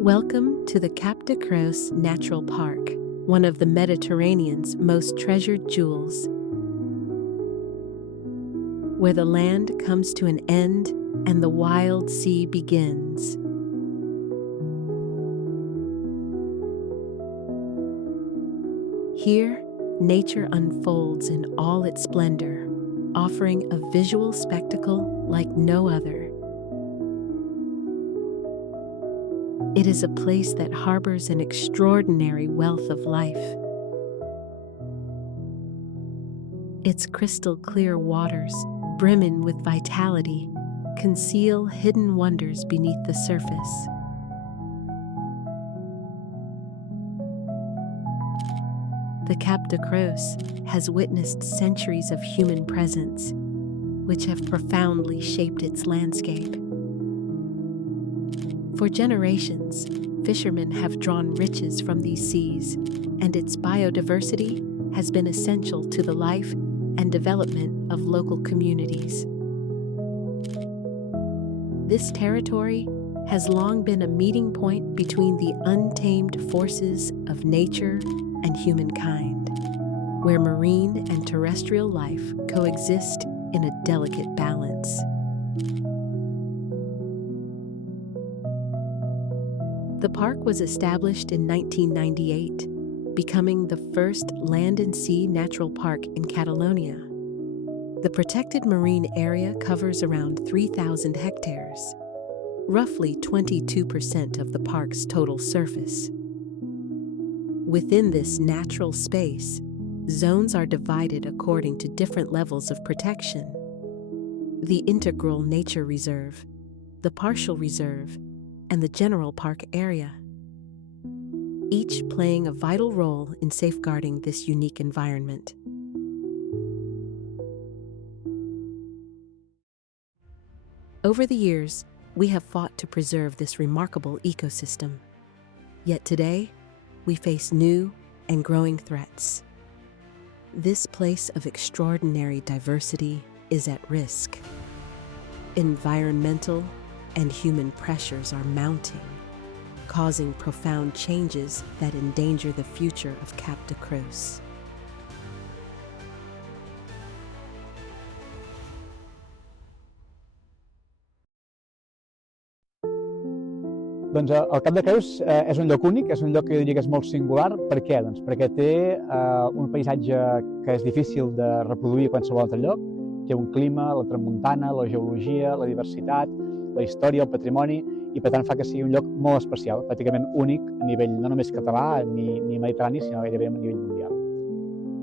Welcome to the Cap de Creus Natural Park, one of the Mediterranean's most treasured jewels, where the land comes to an end and the wild sea begins. Here, nature unfolds in all its splendor, offering a visual spectacle like no other. It is a place that harbors an extraordinary wealth of life. Its crystal-clear waters, brimming with vitality, conceal hidden wonders beneath the surface. The Cap de Creus has witnessed centuries of human presence, which have profoundly shaped its landscape. For generations, fishermen have drawn riches from these seas, and its biodiversity has been essential to the life and development of local communities. This territory has long been a meeting point between the untamed forces of nature and humankind, where marine and terrestrial life coexist in a delicate balance. The park was established in 1998, becoming the first land and sea natural park in Catalonia. The protected marine area covers around 3,000 hectares, roughly 22% of the park's total surface. Within this natural space, zones are divided according to different levels of protection: the integral nature reserve, the partial reserve, and the general park area, each playing a vital role in safeguarding this unique environment. Over the years, we have fought to preserve this remarkable ecosystem. Yet today, we face new and growing threats. This place of extraordinary diversity is at risk. Environmental and human pressures are mounting, causing profound changes that endanger the future of Cap de Creus. Doncs el Cap de Creus és un lloc únic, és un lloc que jo diria que és molt singular. Per què? Doncs perquè té un paisatge que és difícil de reproduir a qualsevol altre lloc. Té un clima, la tramuntana, la geologia, la diversitat, la història, el patrimoni, i per tant fa que sigui un lloc molt especial, pràcticament únic a nivell no només català ni mediterrani, sinó gairebé a nivell mundial.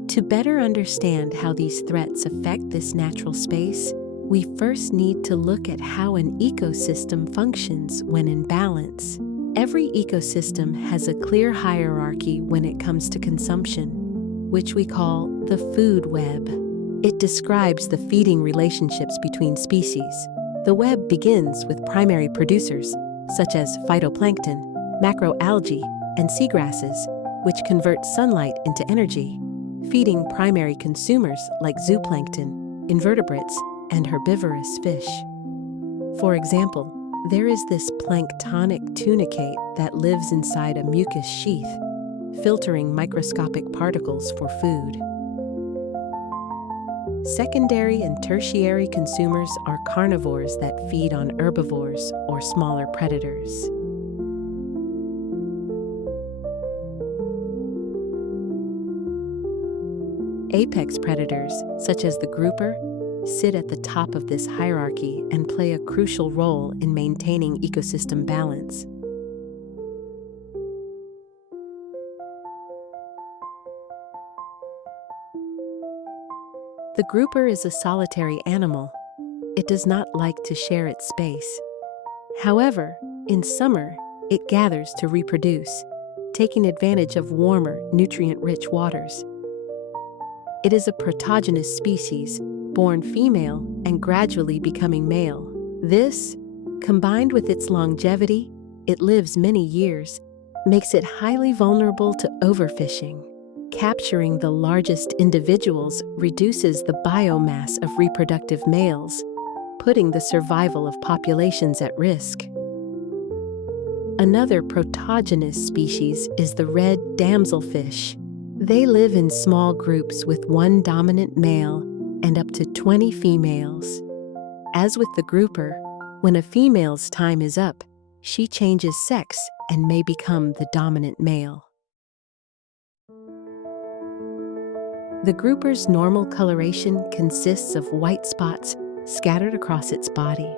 To better understand how these threats affect this natural space, we first need to look at how an ecosystem functions when in balance. Every ecosystem has a clear hierarchy when it comes to consumption, which we call the food web. It describes the feeding relationships between species. The web begins with primary producers, such as phytoplankton, macroalgae, and seagrasses, which convert sunlight into energy, feeding primary consumers like zooplankton, invertebrates, and herbivorous fish. For example, there is this planktonic tunicate that lives inside a mucus sheath, filtering microscopic particles for food. Secondary and tertiary consumers are carnivores that feed on herbivores or smaller predators. Apex predators, such as the grouper, sit at the top of this hierarchy and play a crucial role in maintaining ecosystem balance. The grouper is a solitary animal. It does not like to share its space. However, in summer, it gathers to reproduce, taking advantage of warmer, nutrient-rich waters. It is a protogynous species, born female and gradually becoming male. This, combined with its longevity, it lives many years, makes it highly vulnerable to overfishing. Capturing the largest individuals reduces the biomass of reproductive males, putting the survival of populations at risk. Another protogynous species is the red damselfish. They live in small groups with one dominant male and up to 20 females. As with the grouper, when a female's time is up, she changes sex and may become the dominant male. The grouper's normal coloration consists of white spots scattered across its body,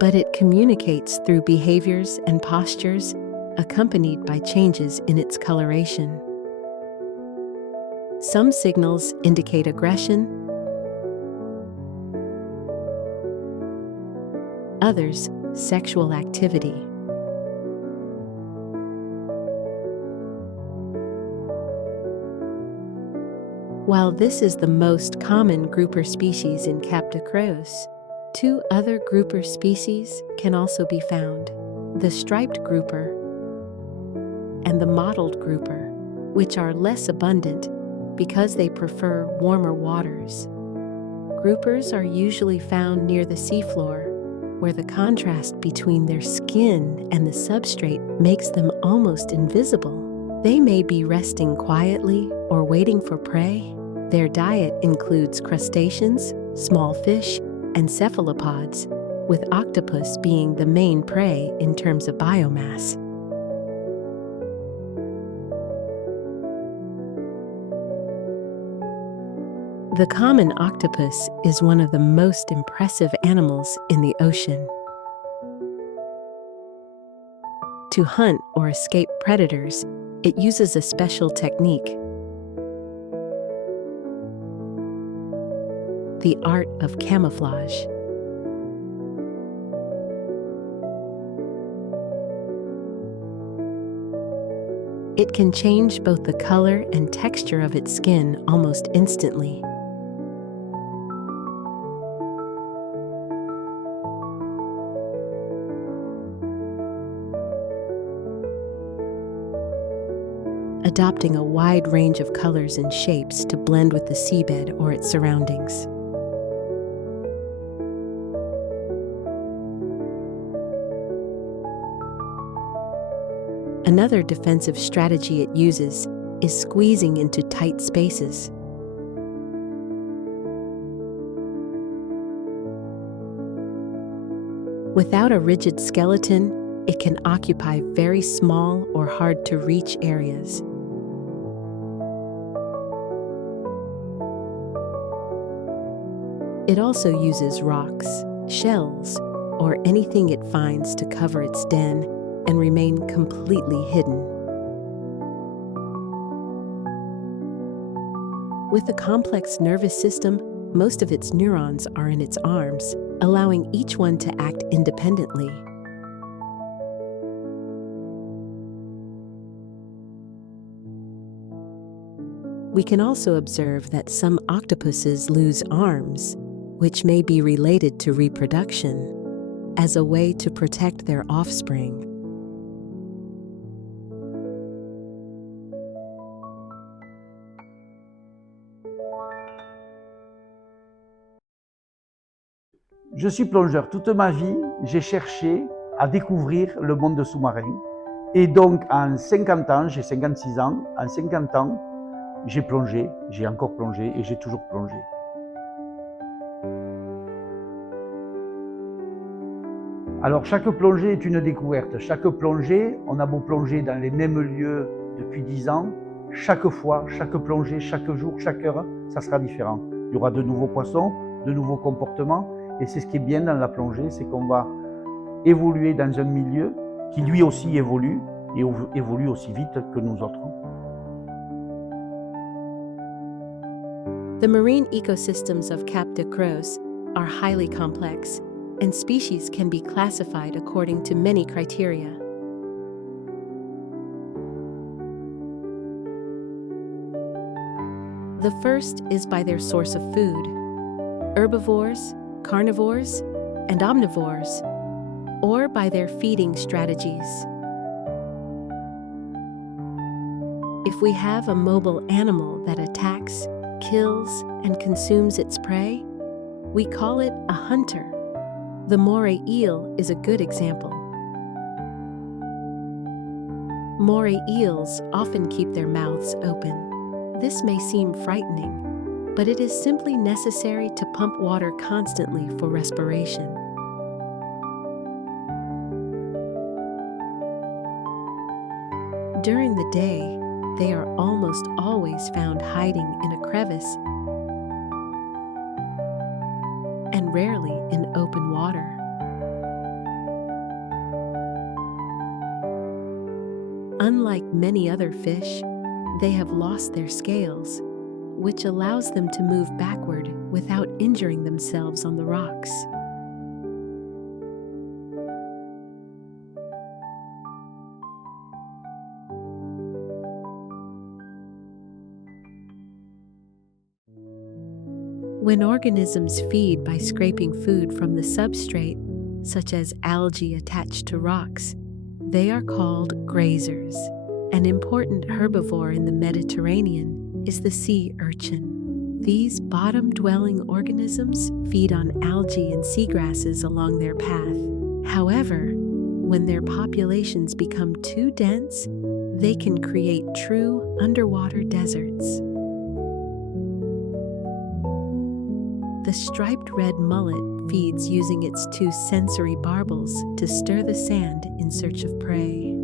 but it communicates through behaviors and postures accompanied by changes in its coloration. Some signals indicate aggression, others, sexual activity. While this is the most common grouper species in Cap de Creus, 2 other grouper species can also be found: the striped grouper and the mottled grouper, which are less abundant because they prefer warmer waters. Groupers are usually found near the seafloor, where the contrast between their skin and the substrate makes them almost invisible. They may be resting quietly or waiting for prey. Their diet includes crustaceans, small fish, and cephalopods, with octopus being the main prey in terms of biomass. The common octopus is one of the most impressive animals in the ocean. To hunt or escape predators, it uses a special technique: the art of camouflage. It can change both the color and texture of its skin almost instantly. Adopting a wide range of colors and shapes to blend with the seabed or its surroundings. Another defensive strategy it uses is squeezing into tight spaces. Without a rigid skeleton, it can occupy very small or hard-to-reach areas. It also uses rocks, shells, or anything it finds to cover its den and remain completely hidden. With a complex nervous system, most of its neurons are in its arms, allowing each one to act independently. We can also observe that some octopuses lose arms, which may be related to reproduction, as a way to protect their offspring. Je suis plongeur. Toute ma vie, j'ai cherché à découvrir le monde sous-marin. Et donc, en 50 ans, j'ai 56 ans, en 50 ans, j'ai plongé, j'ai encore plongé et j'ai toujours plongé. Alors, chaque plongée est une découverte. Chaque plongée, on a beau plonger dans les mêmes lieux depuis 10 ans, chaque fois, chaque plongée, chaque jour, chaque heure, ça sera différent. Il y aura de nouveaux poissons, de nouveaux comportements. Et c'est ce qui est bien dans la plongée, c'est qu'on va évoluer dans un milieu qui lui aussi évolue et évolue aussi vite que nous autres. The marine ecosystems of Cap de Creus are highly complex, and species can be classified according to many criteria. The first is by their source of food: herbivores, carnivores, and omnivores, or by their feeding strategies. If we have a mobile animal that attacks, kills, and consumes its prey, we call it a hunter. The moray eel is a good example. Moray eels often keep their mouths open. This may seem frightening, but it is simply necessary to pump water constantly for respiration. During the day, they are almost always found hiding in a crevice and rarely in open water. Unlike many other fish, they have lost their scales, which allows them to move backward without injuring themselves on the rocks. When organisms feed by scraping food from the substrate, such as algae attached to rocks, they are called grazers. An important herbivore in the Mediterranean is the sea urchin. These bottom-dwelling organisms feed on algae and seagrasses along their path. However, when their populations become too dense, they can create true underwater deserts. The striped red mullet feeds using its two sensory barbels to stir the sand in search of prey.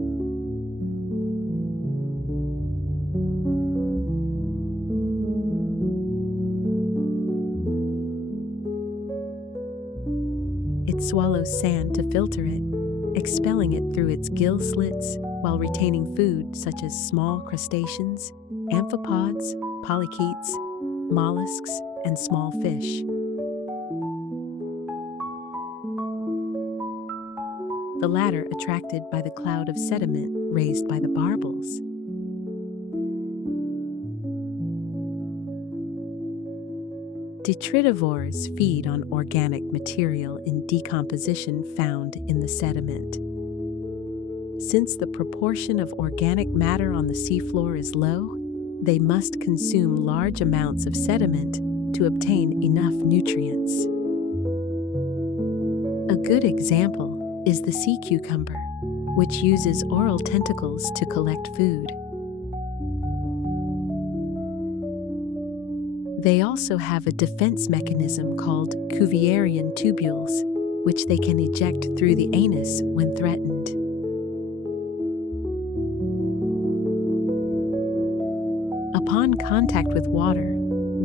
It swallows sand to filter it, expelling it through its gill slits while retaining food such as small crustaceans, amphipods, polychaetes, mollusks, and small fish. The latter attracted by the cloud of sediment raised by the barbels. Detritivores feed on organic material in decomposition found in the sediment. Since the proportion of organic matter on the seafloor is low, they must consume large amounts of sediment to obtain enough nutrients. A good example is the sea cucumber, which uses oral tentacles to collect food. They also have a defense mechanism called Cuvierian tubules, which they can eject through the anus when threatened. Upon contact with water,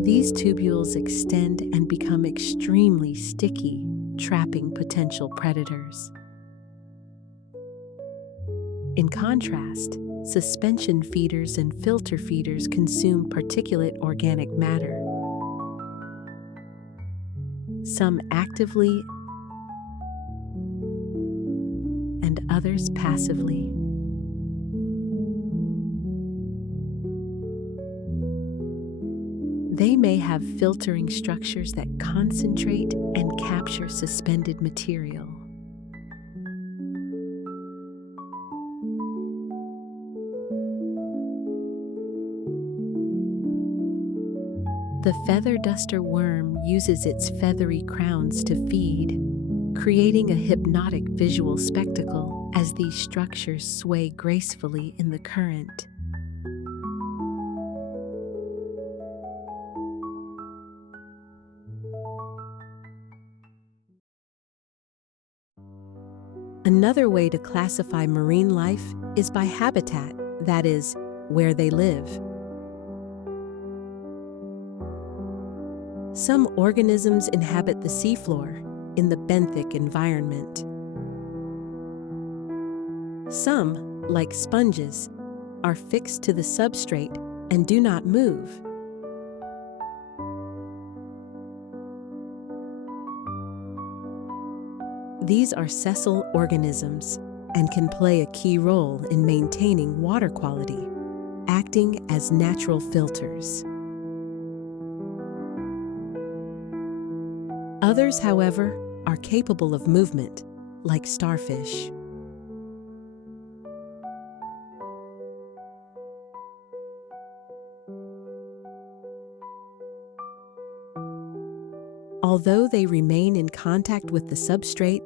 these tubules extend and become extremely sticky, trapping potential predators. In contrast, suspension feeders and filter feeders consume particulate organic matter, some actively and others passively. They may have filtering structures that concentrate and capture suspended material. The feather duster worm uses its feathery crowns to feed, creating a hypnotic visual spectacle as these structures sway gracefully in the current. Another way to classify marine life is by habitat, that is, where they live. Some organisms inhabit the seafloor in the benthic environment. Some, like sponges, are fixed to the substrate and do not move. These are sessile organisms and can play a key role in maintaining water quality, acting as natural filters. Others, however, are capable of movement, like starfish. Although they remain in contact with the substrate,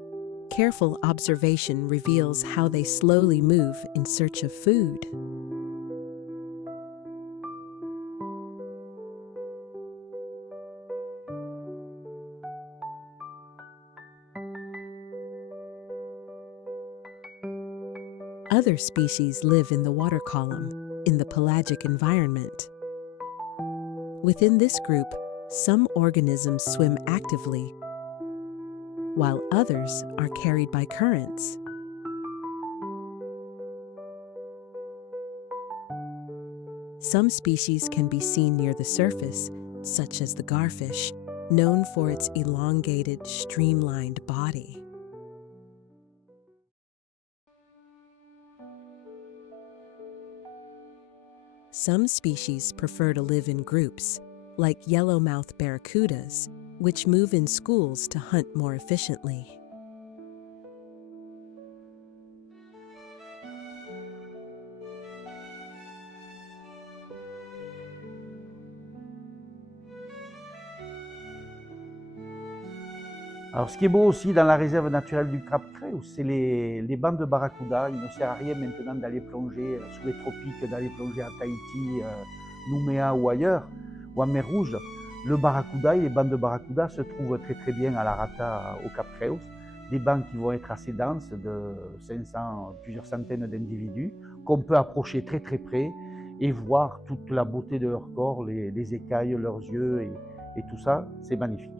Careful observation reveals how they slowly move in search of food. Other species live in the water column, in the pelagic environment. Within this group, some organisms swim actively, while others are carried by currents. Some species can be seen near the surface, such as the garfish, known for its elongated, streamlined body. Some species prefer to live in groups, like yellowmouth barracudas, which move in schools to hunt more efficiently. Alors, ce qui est beau aussi dans la réserve naturelle du Cap Creus, c'est les bancs de barracuda. Il ne sert à rien maintenant d'aller plonger sous les tropiques, d'aller plonger à Tahiti, Nouméa ou ailleurs, ou en mer Rouge. Le barracuda et les bancs de barracuda se trouvent très très bien à la Rata au Cap Creus. Des bancs qui vont être assez denses, de 500, plusieurs centaines d'individus, qu'on peut approcher très très près et voir toute la beauté de leur corps, les écailles, leurs yeux et tout ça, c'est magnifique.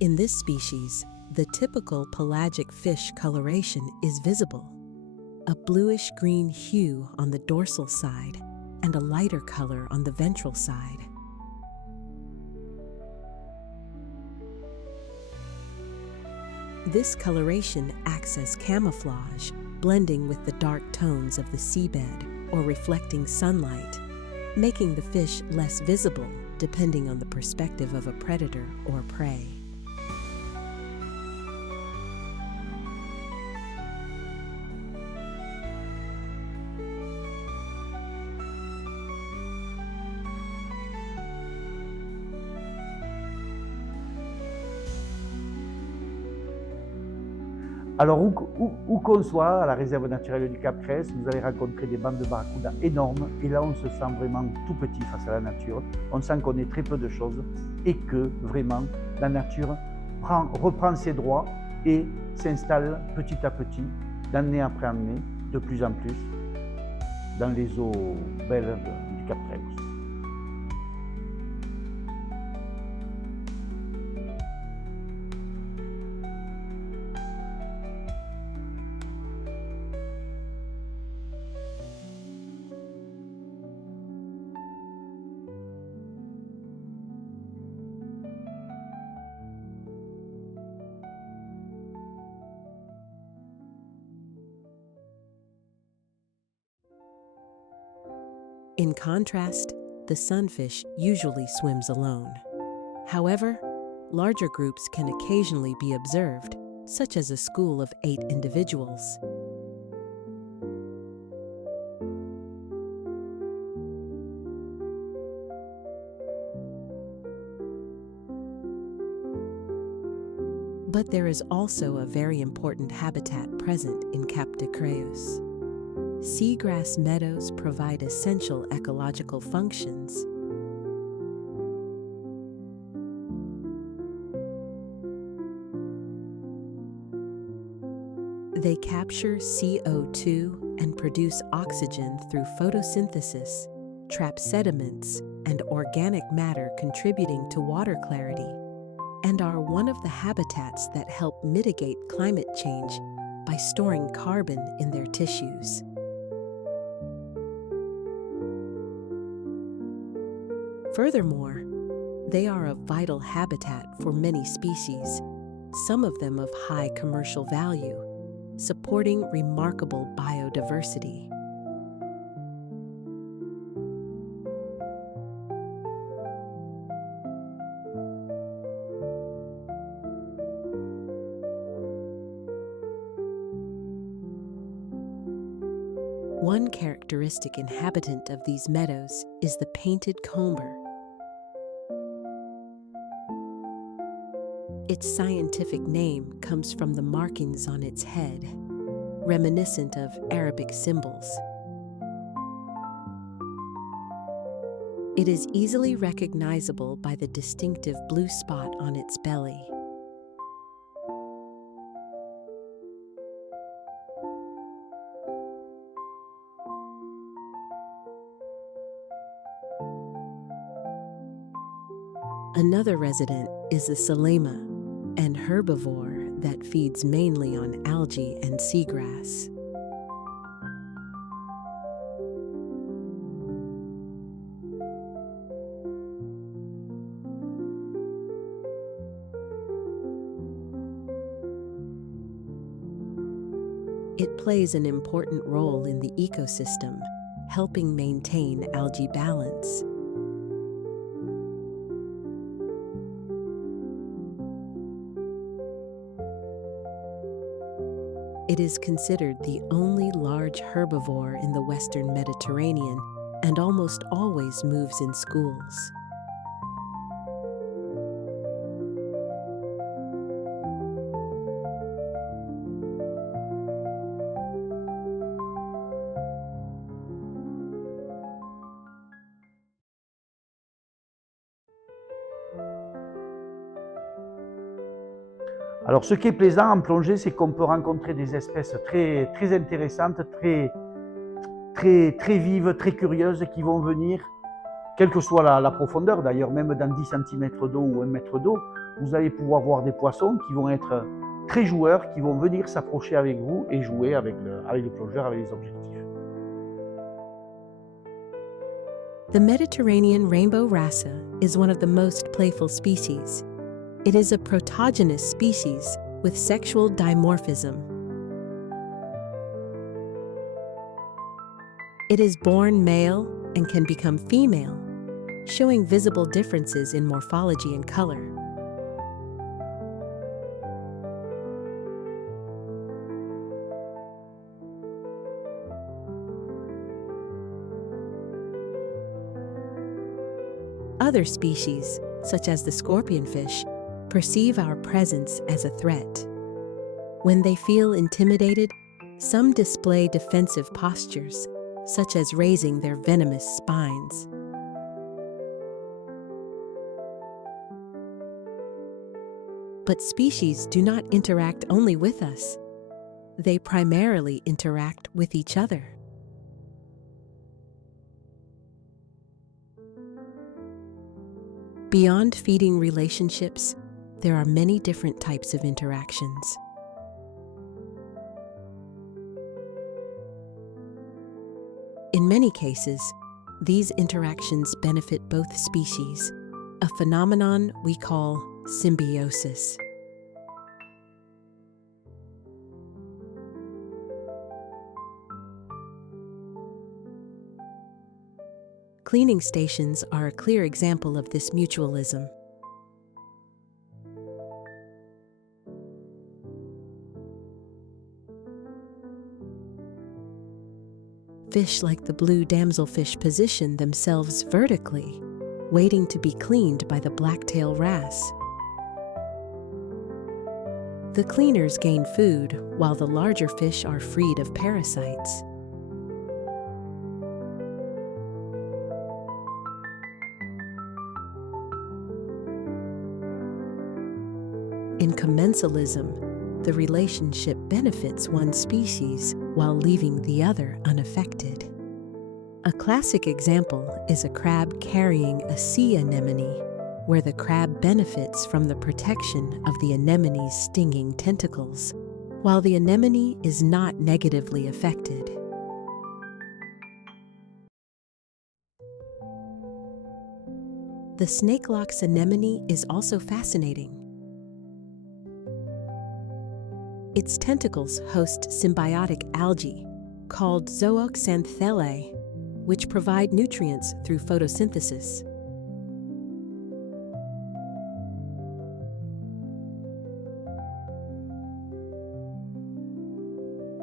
In this species, the typical pelagic fish coloration is visible, a bluish-green hue on the dorsal side and a lighter color on the ventral side. This coloration acts as camouflage, blending with the dark tones of the seabed or reflecting sunlight, making the fish less visible depending on the perspective of a predator or prey. Alors, où qu'on soit, à la réserve naturelle du Cap Creus, vous allez rencontrer des bancs de barracuda énormes. Et là, on se sent vraiment tout petit face à la nature. On sent qu'on est très peu de choses et que, vraiment, la nature reprend ses droits et s'installe petit à petit, d'année après année, de plus en plus, dans les eaux belles du Cap Creus. In contrast, the sunfish usually swims alone. However, larger groups can occasionally be observed, such as a school of 8 individuals. But there is also a very important habitat present in Cap de Creus. Seagrass meadows provide essential ecological functions. They capture CO2 and produce oxygen through photosynthesis, trap sediments and organic matter contributing to water clarity, and are one of the habitats that help mitigate climate change by storing carbon in their tissues. Furthermore, they are a vital habitat for many species, some of them of high commercial value, supporting remarkable biodiversity. One characteristic inhabitant of these meadows is the painted comber. Its scientific name comes from the markings on its head, reminiscent of Arabic symbols. It is easily recognizable by the distinctive blue spot on its belly. Another resident is the salema, an herbivore that feeds mainly on algae and seagrass. It plays an important role in the ecosystem, helping maintain algae balance. It is considered the only large herbivore in the Western Mediterranean and almost always moves in schools. Alors ce qui est plaisant en plongée, c'est qu'on peut rencontrer des espèces très intéressantes, très vives, très curieuses, qui vont venir, quelle que soit la profondeur d'ailleurs, même dans 10 cm d'eau ou 1 mètre d'eau, vous allez pouvoir voir des poissons qui vont être très joueurs, qui vont venir s'approcher avec vous et jouer avec le plongeur, avec les objectifs. The Mediterranean rainbow wrasse is one of the most playful species. It is a protogynous species with sexual dimorphism. It is born male and can become female, showing visible differences in morphology and color. Other species, such as the scorpionfish, perceive our presence as a threat. When they feel intimidated, some display defensive postures, such as raising their venomous spines. But species do not interact only with us. They primarily interact with each other. Beyond feeding relationships, there are many different types of interactions. In many cases, these interactions benefit both species, a phenomenon we call symbiosis. Cleaning stations are a clear example of this mutualism. Fish like the blue damselfish position themselves vertically, waiting to be cleaned by the blacktail wrasse. The cleaners gain food, while the larger fish are freed of parasites. In commensalism, the relationship benefits one species while leaving the other unaffected. A classic example is a crab carrying a sea anemone, where the crab benefits from the protection of the anemone's stinging tentacles, while the anemone is not negatively affected. The snakelock's anemone is also fascinating. Its tentacles host symbiotic algae, called zooxanthellae, which provide nutrients through photosynthesis.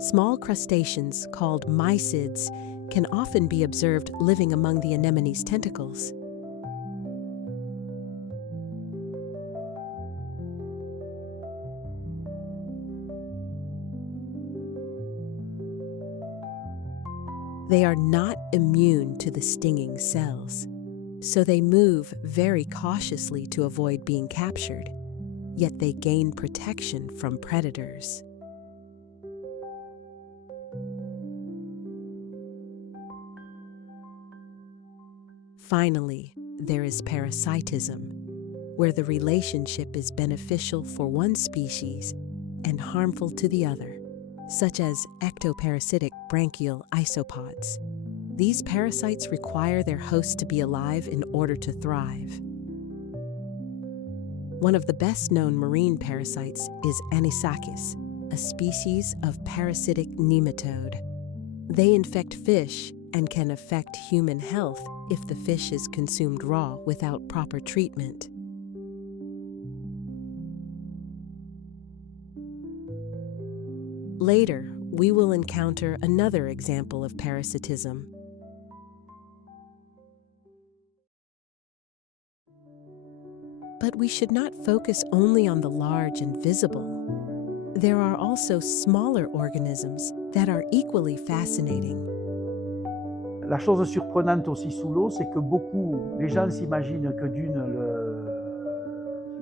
Small crustaceans called mysids can often be observed living among the anemone's tentacles. They are not immune to the stinging cells, so they move very cautiously to avoid being captured, yet they gain protection from predators. Finally, there is parasitism, where the relationship is beneficial for one species and harmful to the other, such as ectoparasitic branchial isopods. These parasites require their host to be alive in order to thrive. One of the best-known marine parasites is Anisakis, a species of parasitic nematode. They infect fish and can affect human health if the fish is consumed raw without proper treatment. Later, we will encounter another example of parasitism. But we should not focus only on the large and visible. There are also smaller organisms that are equally fascinating. La chose surprenante aussi sous l'eau, c'est que les gens s'imaginent que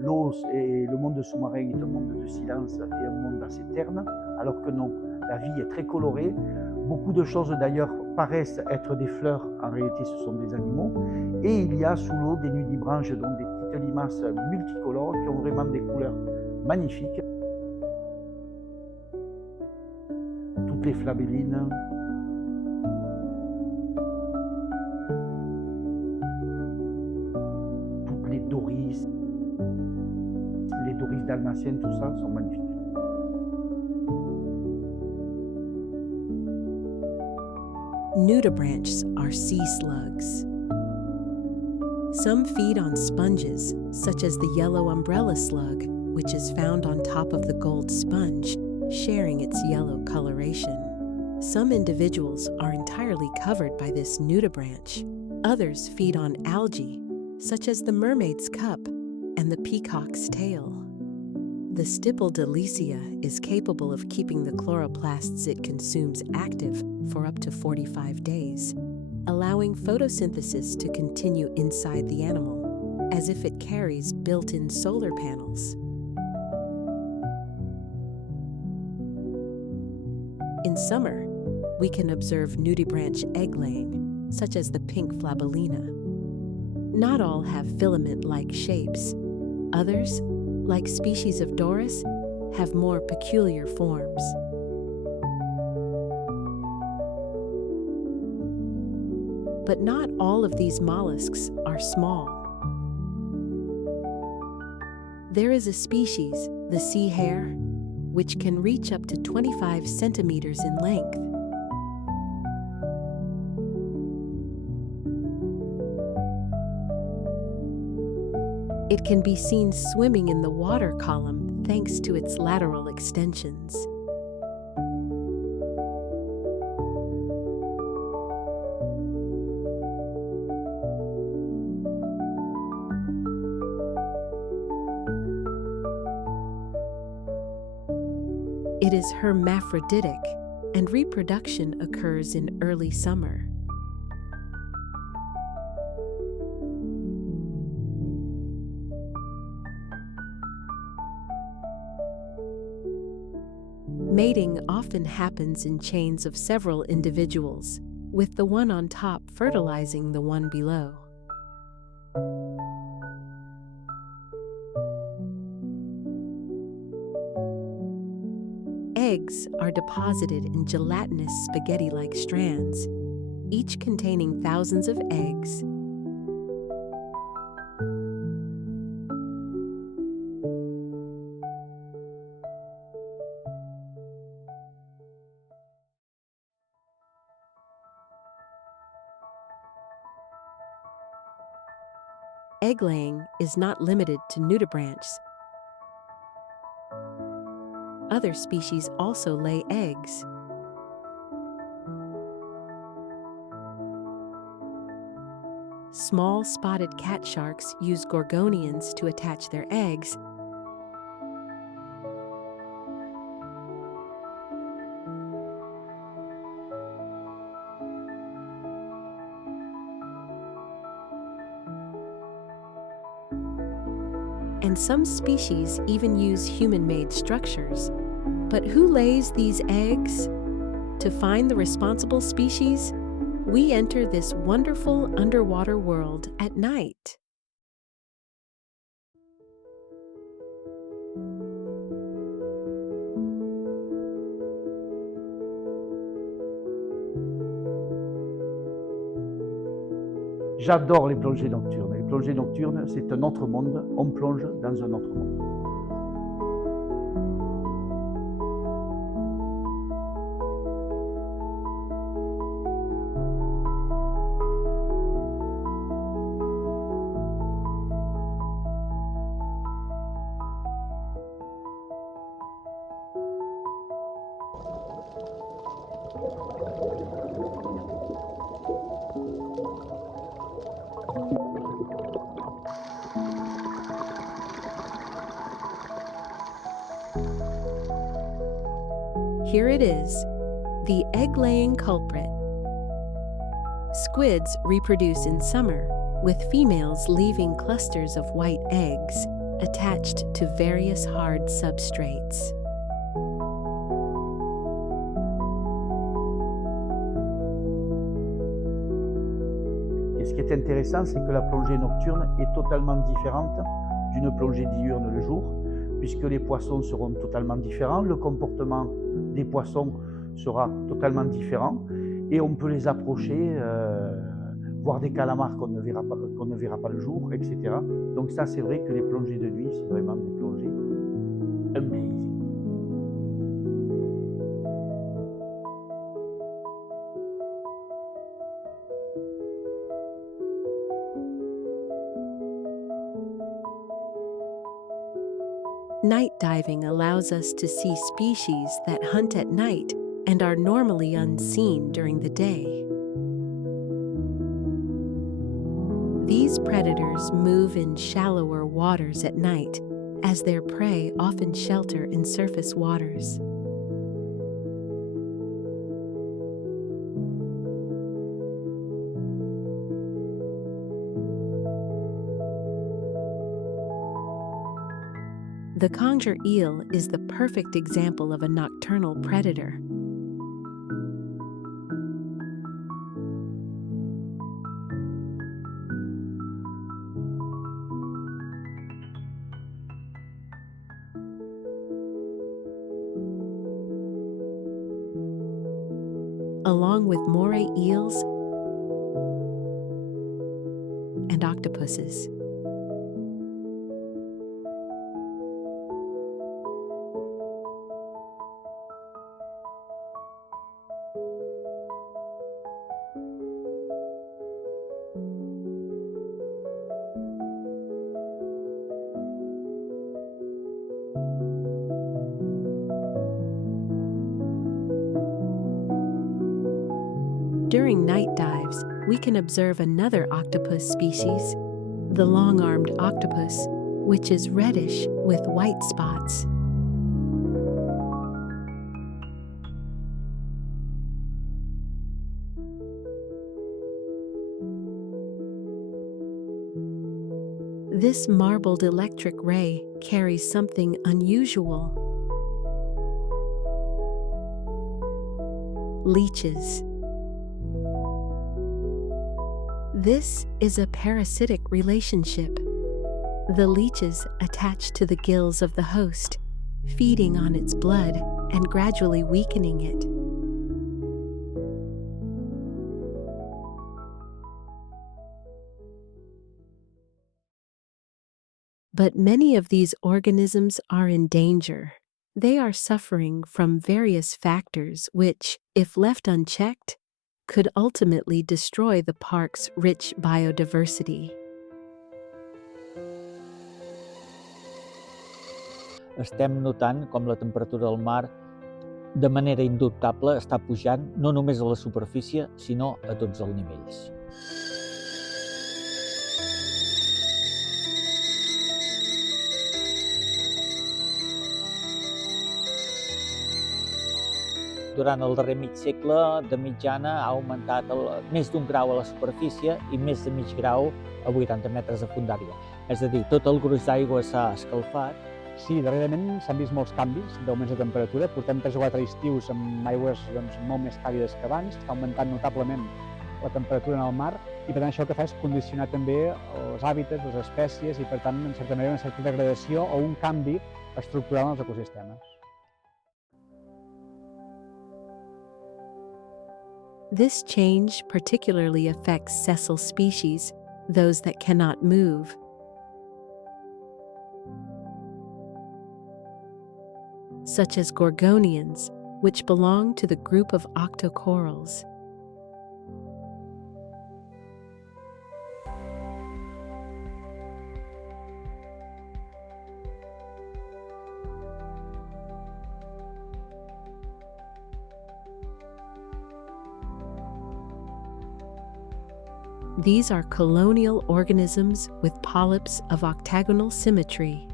l'eau et le monde sous-marin est un monde de silence et un monde assez terne, alors que non, la vie est très colorée. Beaucoup de choses d'ailleurs paraissent être des fleurs, en réalité ce sont des animaux. Et il y a sous l'eau des nudibranches, donc des petites limaces multicolores qui ont vraiment des couleurs magnifiques. Toutes les flabellines. Toutes les doris. Les doris dalmatiennes, tout ça, sont magnifiques. Nudibranchs are sea slugs. Some feed on sponges, such as the yellow umbrella slug, which is found on top of the gold sponge, sharing its yellow coloration. Some individuals are entirely covered by this nudibranch. Others feed on algae, such as the mermaid's cup and the peacock's tail. The stipple delicia is capable of keeping the chloroplasts it consumes active for up to 45 days, allowing photosynthesis to continue inside the animal, as if it carries built-in solar panels. In summer, we can observe nudibranch egg-laying, such as the pink flabellina. Not all have filament-like shapes. Others, like species of Doris, have more peculiar forms. But not all of these mollusks are small. There is a species, the sea hare, which can reach up to 25 centimeters in length. It can be seen swimming in the water column thanks to its lateral extensions. It is hermaphroditic, and reproduction occurs in early summer. Mating often happens in chains of several individuals, with the one on top fertilizing the one below. Eggs are deposited in gelatinous spaghetti-like strands, each containing thousands of eggs. Egg-laying is not limited to nudibranchs. Other species also lay eggs. Small spotted cat sharks use gorgonians to attach their eggs, and some species even use human-made structures. But who lays these eggs? To find the responsible species, we enter this wonderful underwater world at night. J'adore les plongées nocturnes. Les plongées nocturnes, c'est un autre monde. On plonge dans un autre monde. Here it is, the egg-laying culprit. Squids reproduce in summer, with females leaving clusters of white eggs attached to various hard substrates. Et ce qui est intéressant, c'est que la plongée nocturne est totalement différente d'une plongée diurne le jour, puisque les poissons seront totalement différents, le comportement des poissons sera totalement différent, et on peut les approcher, voir des calamars qu'on ne verra pas le jour, etc. Donc ça, c'est vrai que les plongées de nuit, c'est vraiment des plongées amazing. Night diving allows us to see species that hunt at night and are normally unseen during the day. These predators move in shallower waters at night, as their prey often shelter in surface waters. The conger eel is the perfect example of a nocturnal predator. Along with moray eels and octopuses. During night dives, we can observe another octopus species, the long-armed octopus, which is reddish with white spots. This marbled electric ray carries something unusual. Leeches. This is a parasitic relationship. The leeches attach to the gills of the host, feeding on its blood and gradually weakening it. But many of these organisms are in danger. They are suffering from various factors which, if left unchecked, could ultimately destroy the park's rich biodiversity. Estem notant com la temperatura del mar de manera indubtable està pujant, no només a la superfície, sinó a tots els nivells. durant el darrer mig segle, de mitjana, ha augmentat més d'1 grau a la superfície i més de mig grau a 80 metres de fondària. És a dir, tot el gruix d'aigua s'ha escalfat. Sí, darrerament s'han vist molts canvis d'augments de temperatura. Portem 3 o 4 estius amb aigües molt més càlides que abans. Està augmentant notablement la temperatura en el mar i per tant això el que fa és condicionar també els hàbitats, les espècies i per tant, en certa manera, una certa degradació o un canvi estructural en els ecosistemes. This change particularly affects sessile species, those that cannot move. Such as gorgonians, which belong to the group of octocorals. These are colonial organisms with polyps of octagonal symmetry.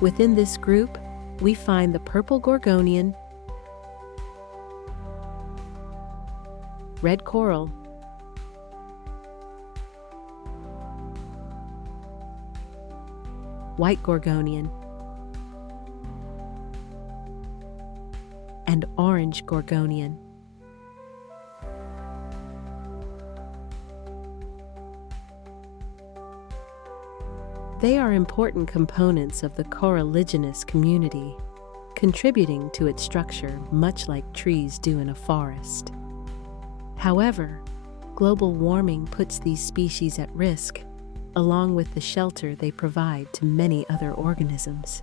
Within this group, we find the purple gorgonian, red coral, white gorgonian, and orange gorgonian. They are important components of the coralligenous community, contributing to its structure much like trees do in a forest. However, global warming puts these species at risk, along with the shelter they provide to many other organisms.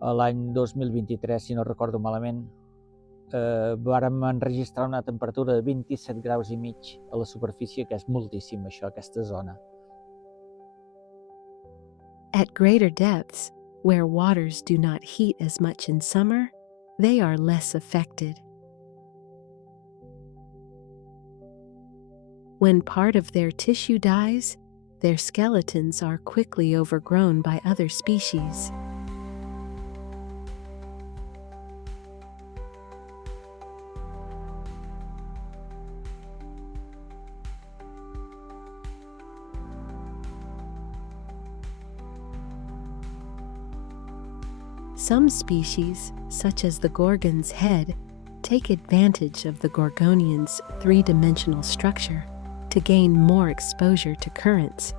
L'any 2023, si no recordo malament, vàrem enregistrar una temperatura de 27 graus i mig a la superfície, que és moltíssim, això, aquesta zona. At greater depths, where waters do not heat as much in summer, they are less affected. When part of their tissue dies, their skeletons are quickly overgrown by other species. Some species, such as the gorgon's head, take advantage of the gorgonian's three-dimensional structure to gain more exposure to currents,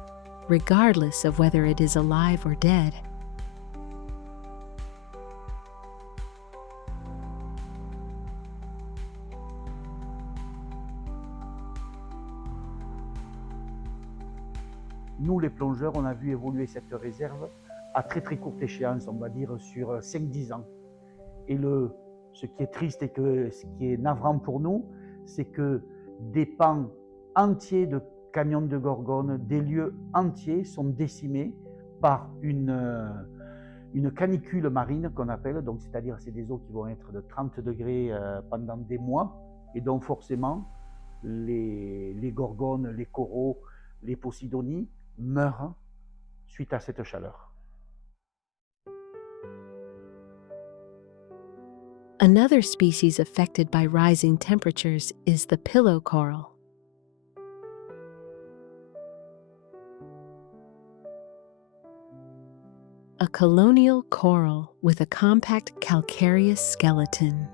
regardless of whether it is alive or dead. Nous, les plongeurs, on a vu évoluer cette réserve à très très courte échéance, on va dire sur 5-10 ans. Et ce qui est triste et ce qui est navrant pour nous, c'est que des pans entiers de canyons de gorgones, des lieux entiers sont décimés par une canicule marine qu'on appelle, donc c'est-à-dire c'est des eaux qui vont être de 30 degrés pendant des mois, et donc forcément les gorgones, les coraux, les posidonies meurent suite à cette chaleur. Another species affected by rising temperatures is the pillow coral. A colonial coral with a compact calcareous skeleton.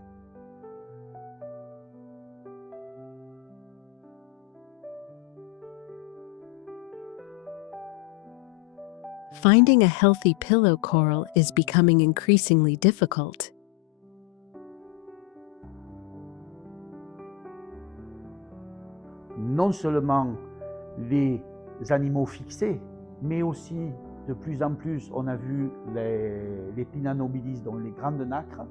Finding a healthy pillow coral is becoming increasingly difficult. Non seulement les animaux fixés, mais aussi de plus en plus, on a vu les pinna nobilis, donc les grandes nacres.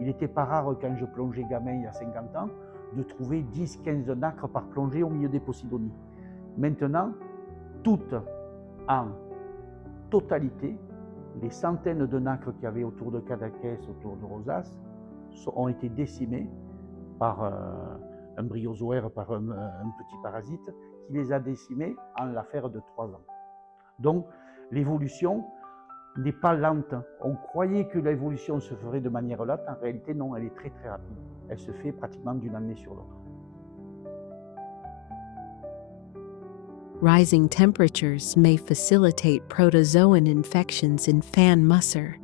Il n'était pas rare, quand je plongeais gamin il y a 50 ans, de trouver 10-15 nacres par plongée au milieu des posidonies. Maintenant, toutes en totalité, les centaines de nacres qu'il y avait autour de Cadaqués, autour de Rosas, ont été décimés par un bryozoaire, par un petit parasite, qui les a décimés en l'affaire de 3 ans. Donc l'évolution n'est pas lente. On croyait que l'évolution se ferait de manière lente, en réalité non, elle est très très rapide. Elle se fait pratiquement d'une année sur l'autre. Rising temperatures may facilitate protozoan infections in fan musser,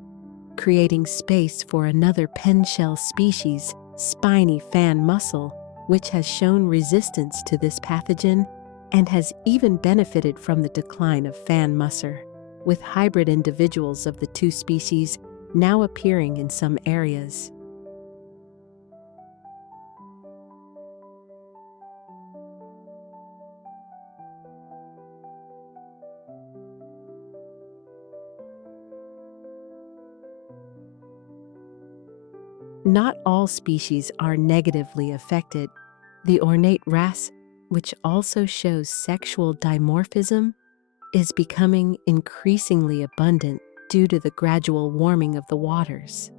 creating space for another pen-shell species, spiny fan mussel, which has shown resistance to this pathogen and has even benefited from the decline of fan musser, with hybrid individuals of the two species now appearing in some areas. Not all species are negatively affected. The ornate wrasse, which also shows sexual dimorphism, is becoming increasingly abundant due to the gradual warming of the waters.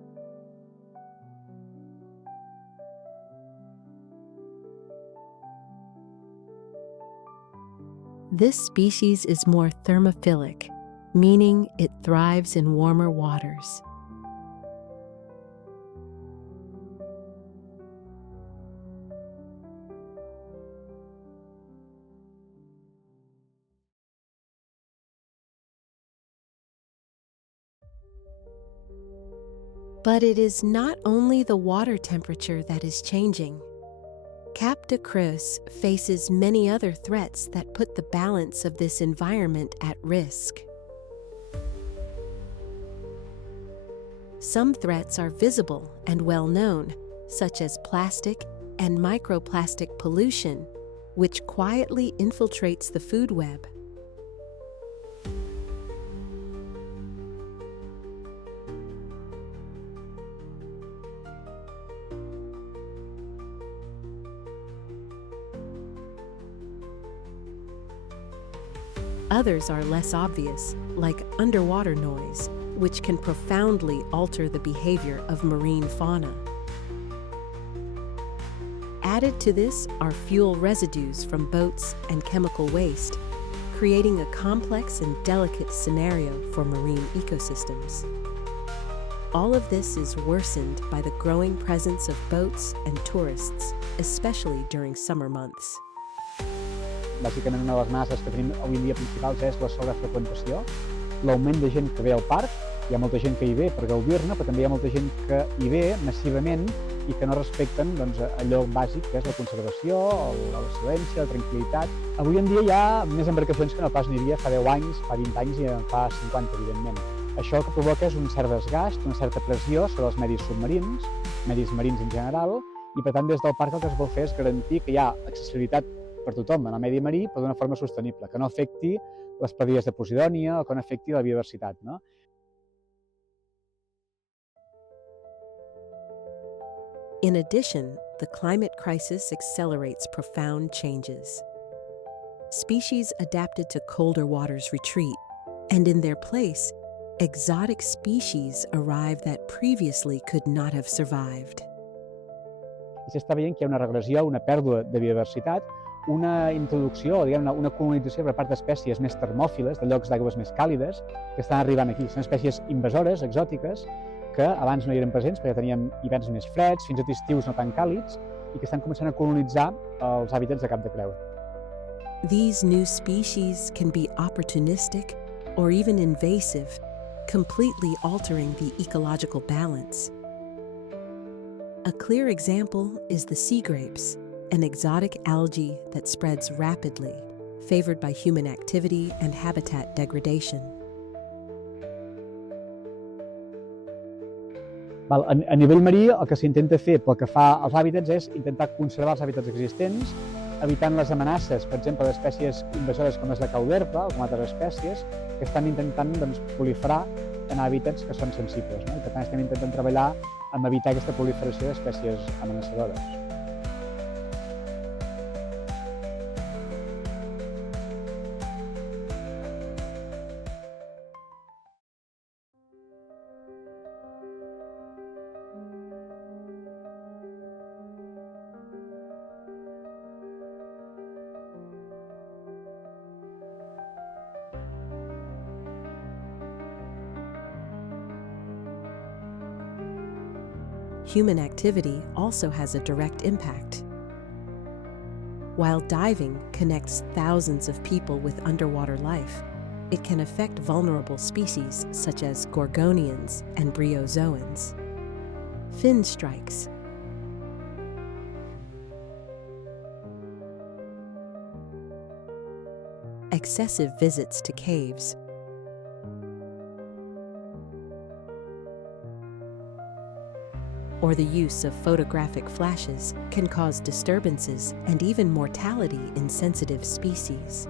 This species is more thermophilic, meaning it thrives in warmer waters. But it is not only the water temperature that is changing. Cap de Creus faces many other threats that put the balance of this environment at risk. Some threats are visible and well known, such as plastic and microplastic pollution, which quietly infiltrates the food web. Others are less obvious, like underwater noise, which can profoundly alter the behavior of marine fauna. Added to this are fuel residues from boats and chemical waste, creating a complex and delicate scenario for marine ecosystems. All of this is worsened by the growing presence of boats and tourists, especially during summer months. Bàsicament, una de les amenaces que tenim avui en dia principals és la sobrefreqüentació, l'augment de gent que ve al parc. Hi ha molta gent que hi ve per gaudir-ne, però també hi ha molta gent que hi ve massivament i que no respecten allò bàsic que és la conservació, la silenci, la tranquil·litat. Avui en dia hi ha més embarcacions que no pas n'hi havia fa 10 anys, fa 20 anys i fa 50, evidentment. Això el que provoca és un cert desgast, una certa pressió sobre els medis submarins, medis marins en general, i per tant des del parc el que es vol fer és garantir que hi ha accessibilitat per tothom en el medi marí, però d'una forma sostenible, que no afecti les padies de posidònia o que no afecti la biodiversitat, no? In addition, the climate crisis accelerates profound changes. Species adapted to colder waters retreat, and in their place, exotic species arrive that previously could not have survived. I s'està veient que hi ha una regressió, una pèrdua de biodiversitat, una introducció, una colonització per part d'espècies més termòfiles, de llocs d'aigües més càlides, que estan arribant aquí. Són espècies invasores, exòtiques, que abans no hi eren presents perquè teníem hiverns més freds, fins i tot estius no tan càlids, i que estan començant a colonitzar els hàbitats de Cap de Creus. These new species can be opportunistic or even invasive, completely altering the ecological balance. A clear example is the sea grapes, an exotic algae that spreads rapidly, favored by human activity and habitat degradation. A nivell marí, el que s'intenta fer pel que fa als hàbitats és intentar conservar els hàbitats existents, evitant les amenaces, per exemple, d'espècies invasores com és la cauderpa o com altres espècies, que estan intentant proliferar en hàbitats que són sensibles. I per tant estem intentant treballar en evitar aquesta proliferació d'espècies amenaçadores. human activity also has a direct impact. While diving connects thousands of people with underwater life, it can affect vulnerable species such as gorgonians and bryozoans. Fin strikes. Excessive visits to caves. Or the use of photographic flashes can cause disturbances and even mortality in sensitive species.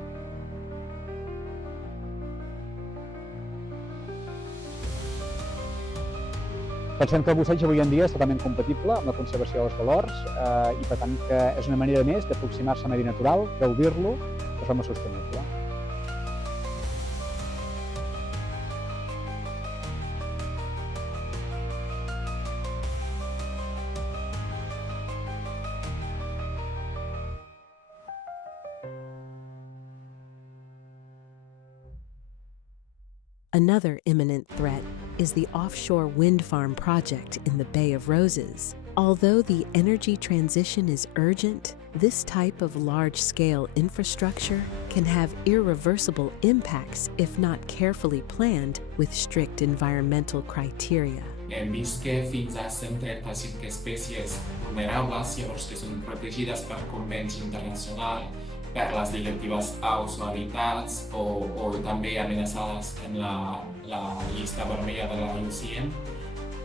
Pensem que el busseig avui en dia és totalment compatible amb la conservació dels valors i per tant que és una manera més d'aproximar-se al medi natural, gaudir-lo de forma sostenible. Another imminent threat is the offshore wind farm project in the Bay of Roses. Although the energy transition is urgent, this type of large-scale infrastructure can have irreversible impacts if not carefully planned with strict environmental criteria. Hem vist que fins a 135 espècies vulnerables, llavors que són protegides per convenis internacionals, per les directives aus o habitats o també amenaçades en la llista vermella de la IUCN.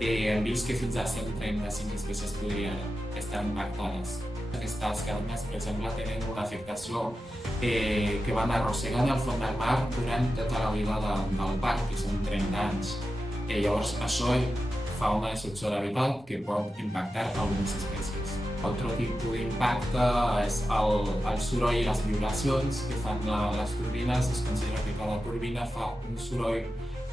Hem vist que fins a 135 espècies podrien estar impactades. Aquestes cadenes, per exemple, tenen una afectació que van arrossegant al fons del mar durant tota la vida del parc, que són 30 anys. Llavors, això fa una destrucció d'hàbitat que pot impactar algunes espècies. Altre tipus d'impacte és el soroll i les vibracions que fan les turbines. Es considera que cada turbina fa un soroll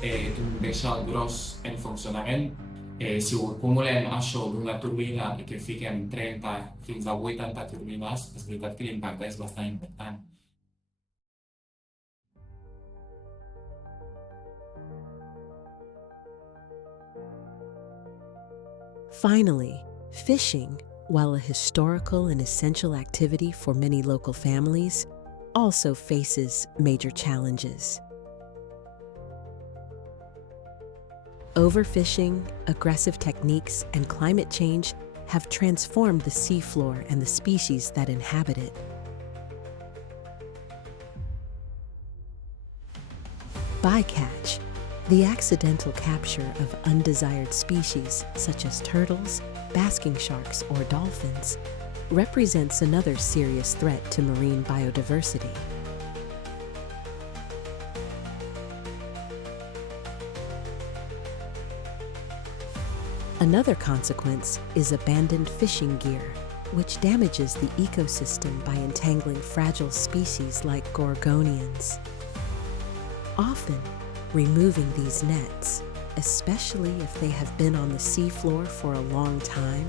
d'un baixal gros en funcionament. Si ho acumulem això d'una turbina i que fiquem 30 fins a 80 turbines, és veritat que l'impacte és bastant important. Finally, fishing, while a historical and essential activity for many local families, also faces major challenges. Overfishing, aggressive techniques, and climate change have transformed the seafloor and the species that inhabit it. Bycatch, the accidental capture of undesired species such as turtles, basking sharks, or dolphins, represents another serious threat to marine biodiversity. Another consequence is abandoned fishing gear, which damages the ecosystem by entangling fragile species like gorgonians. Often, removing these nets, especially if they have been on the seafloor for a long time,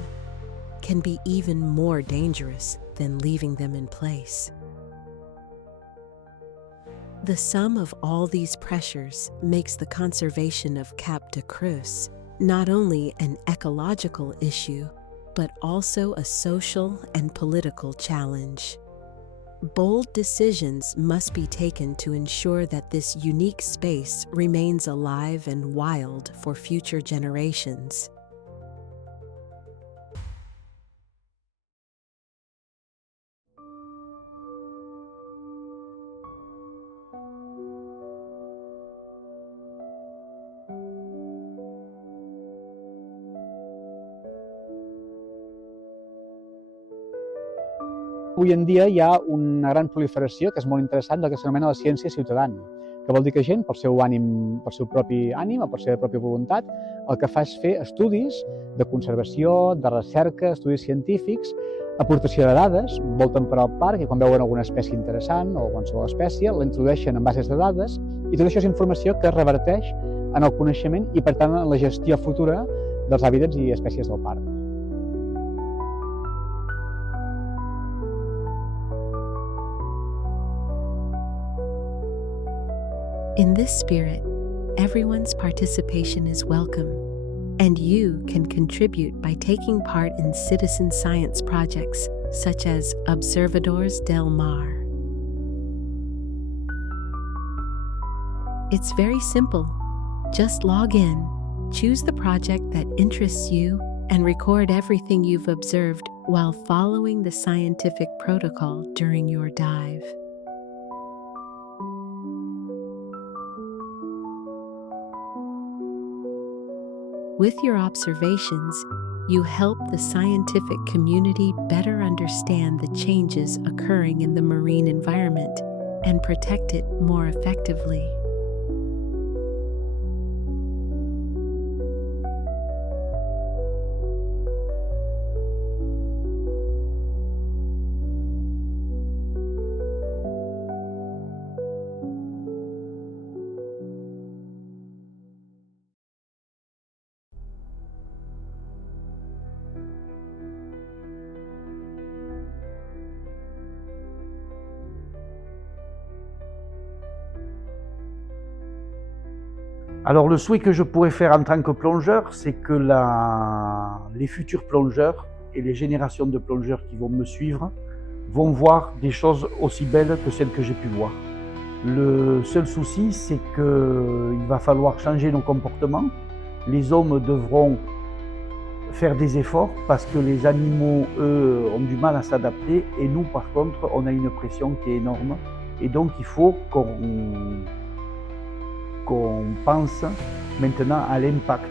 can be even more dangerous than leaving them in place. The sum of all these pressures makes the conservation of Cap de Creus not only an ecological issue, but also a social and political challenge. Bold decisions must be taken to ensure that this unique space remains alive and wild for future generations. Avui en dia hi ha una gran proliferació que és molt interessant del que s'anomena la ciència ciutadana, que vol dir que gent, pel seu propi ànim o per la seva pròpia voluntat, el que fa és fer estudis de conservació, de recerca, estudis científics, aportació de dades, volten per al parc i quan veuen alguna espècie interessant o qualsevol espècie, la introdueixen en bases de dades i tot això és informació que es reverteix en el coneixement i, per tant, en la gestió futura dels hàbitats i espècies del parc. In this spirit, everyone's participation is welcome. And you can contribute by taking part in citizen science projects such as Observadores del Mar. It's very simple. Just log in, choose the project that interests you, and record everything you've observed while following the scientific protocol during your dive. With your observations, you help the scientific community better understand the changes occurring in the marine environment and protect it more effectively. Alors le souhait que je pourrais faire en tant que plongeur, c'est que les futurs plongeurs et les générations de plongeurs qui vont me suivre vont voir des choses aussi belles que celles que j'ai pu voir. Le seul souci, c'est qu'il va falloir changer nos comportements. Les hommes devront faire des efforts parce que les animaux, eux, ont du mal à s'adapter et nous, par contre, on a une pression qui est énorme. Et donc, il faut qu'on pense maintenant à l'impact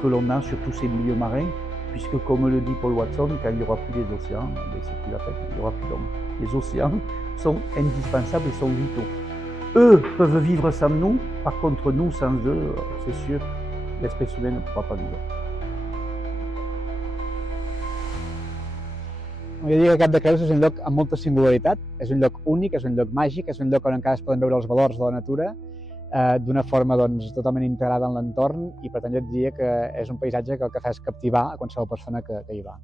que l'on a sur tous ces milieux marins, puisque comme le dit Paul Watson, quand il n'y aura plus les océans, c'est plus la peine, il n'y aura plus d'hommes. Les océans sont indispensables et sont vitaux. Eux peuvent vivre sans nous, par contre nous, sans eux, c'est sûr, l'espèce humaine ne pourra pas vivre. Jo diria que Cap de Creus és un lloc amb molta singularitat, és un lloc únic, és un lloc màgic, és un lloc on encara es poden veure els valors de la natura d'una forma totalment integrada en l'entorn i per tant jo et diria que és un paisatge que el que fa és captivar a qualsevol persona que hi va.